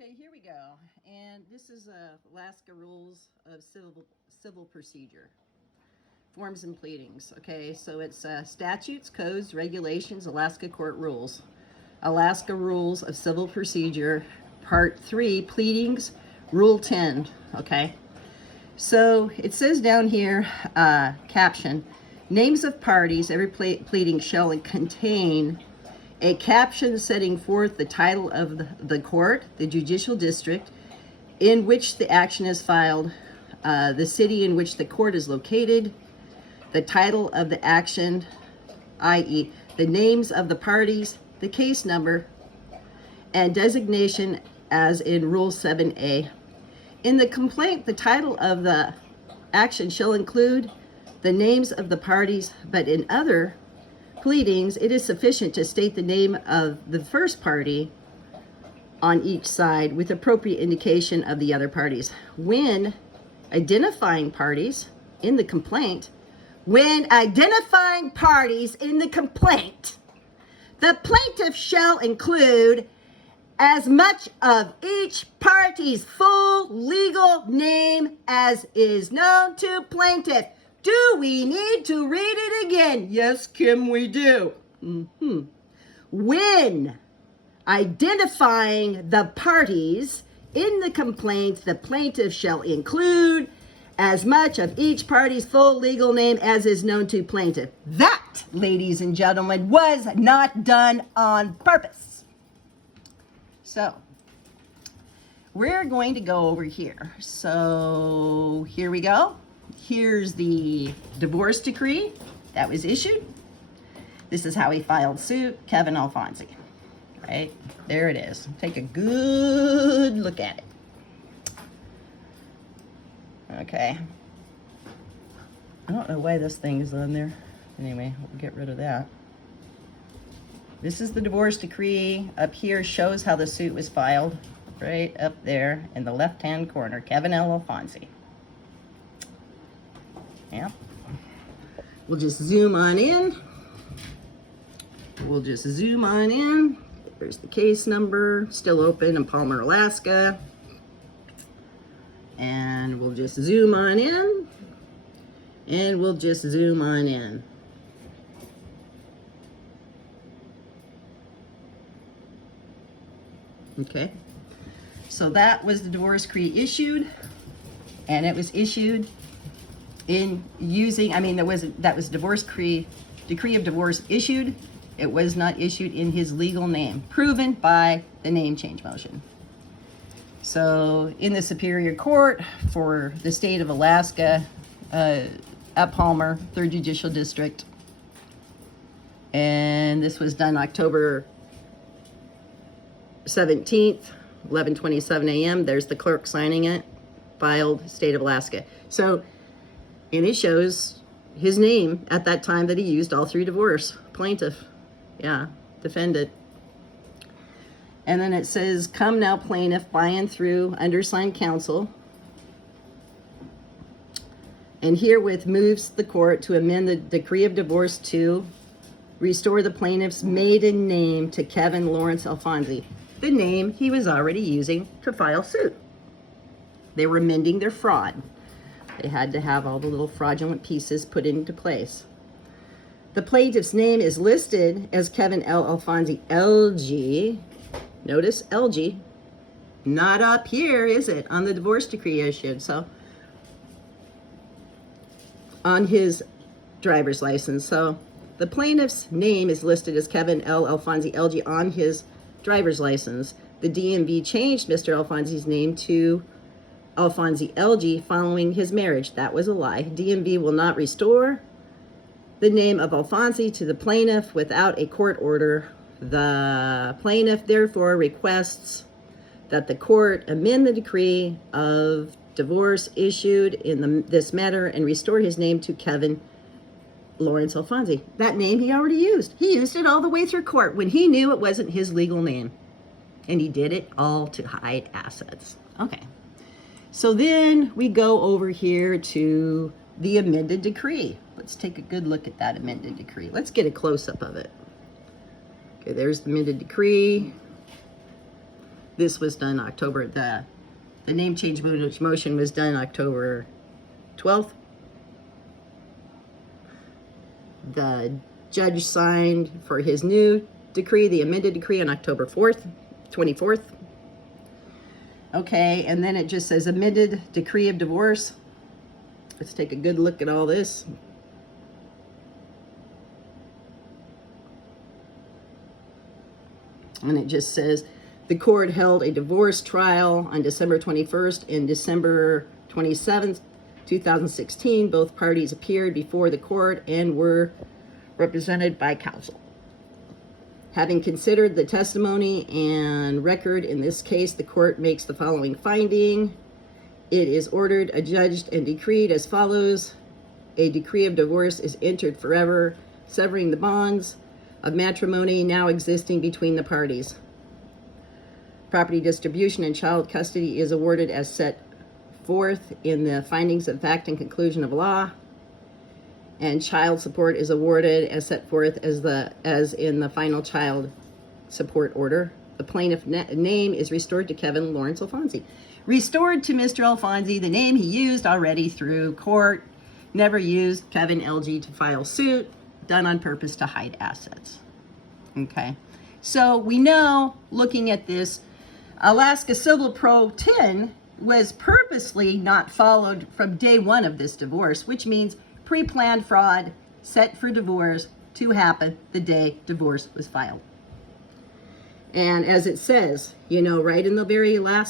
Okay, here we go. And this is Alaska Rules of Civil Procedure. Forms and pleadings. Okay, so it's statutes, codes, regulations, Alaska Court Rules. Alaska Rules of Civil Procedure, Part 3, Pleadings, Rule 10. Okay, so it says down here, caption, names of parties, every pleading shall contain a caption setting forth the title of the court, the judicial district in which the action is filed, the city in which the court is located, the title of the action, i.e., the names of the parties, the case number, and designation as in Rule 7A. In the complaint, the title of the action shall include the names of the parties, but in other pleadings, it is sufficient to state the name of the first party on each side with appropriate indication of the other parties. When identifying parties in the complaint, the plaintiff shall include as much of each party's full legal name as is known to plaintiff. Do we need to read it again? Yes, Kim, we do. When identifying the parties in the complaint, the plaintiff shall include as much of each party's full legal name as is known to plaintiff. That, ladies and gentlemen, was not done on purpose. So, we're going to go over here. So, here we go. Here's the divorce decree that was issued. This is how he filed suit, Kevin Alfonsi. Right? There it is. Take a good look at it. Okay. I don't know why this thing is on there. Anyway, we'll get rid of that. This is the divorce decree. Up here shows how the suit was filed. Right up there in the left-hand corner, Kevin L. Alfonsi. Yeah. We'll just zoom on in. There's the case number, still open in Palmer, Alaska. And we'll just zoom on in. Okay. So that was the divorce decree issued. And it was issued in using, that was divorce decree of divorce issued. It was not issued in his legal name, proven by the name change motion. So in the Superior Court for the state of Alaska, at Palmer, 3rd Judicial District, and this was done October 17th, 11:27 a.m. There's the clerk signing it, filed state of Alaska. So, and it shows his name at that time that he used all three divorce. Plaintiff. Yeah, defendant. And then it says, come now plaintiff by and through undersigned counsel, and herewith moves the court to amend the decree of divorce to restore the plaintiff's maiden name to Kevin Lawrence Alfonsi, the name he was already using to file suit. They were amending their fraud. They had to have all the little fraudulent pieces put into place. The plaintiff's name is listed as Kevin L. Alfonsi, LG. Notice LG. Not up here, is it? On the divorce decree issued. So, on his driver's license. So, the plaintiff's name is listed as Kevin L. Alfonsi, LG on his driver's license. The DMV changed Mr. Alfonsi's name to Alfonsi LG following his marriage. That was a lie. DMV will not restore the name of Alfonsi to the plaintiff without a court order. The plaintiff therefore requests that the court amend the decree of divorce issued in this matter and restore his name to Kevin Lawrence Alfonsi. That name he already used. He used it all the way through court when he knew it wasn't his legal name. And he did it all to hide assets. Okay. So then we go over here to the amended decree. Let's take a good look at that amended decree. Let's get a close-up of it. Okay, there's the amended decree. This was done October, the name change motion was done October 12th. The judge signed for his new decree, the amended decree, on October 24th. Okay, and then it just says amended decree of divorce. Let's take a good look at all this. And it just says the court held a divorce trial on December 21st and December 27th, 2016. Both parties appeared before the court and were represented by counsel. Having considered the testimony and record in this case, the court makes the following finding. It is ordered, adjudged, and decreed as follows. A decree of divorce is entered forever, severing the bonds of matrimony now existing between the parties. Property distribution and child custody is awarded as set forth in the findings of fact and conclusion of law. And child support is awarded as set forth as in the final child support order. The plaintiff name is restored to Kevin Lawrence Alfonsi. Restored to Mr. Alfonsi, the name he used already through court, never used Kevin LG to file suit, done on purpose to hide assets. Okay, so we know, looking at this, Alaska Civil Pro 10 was purposely not followed from day one of this divorce, which means pre-planned fraud set for divorce to happen the day divorce was filed. And as it says, right in the very last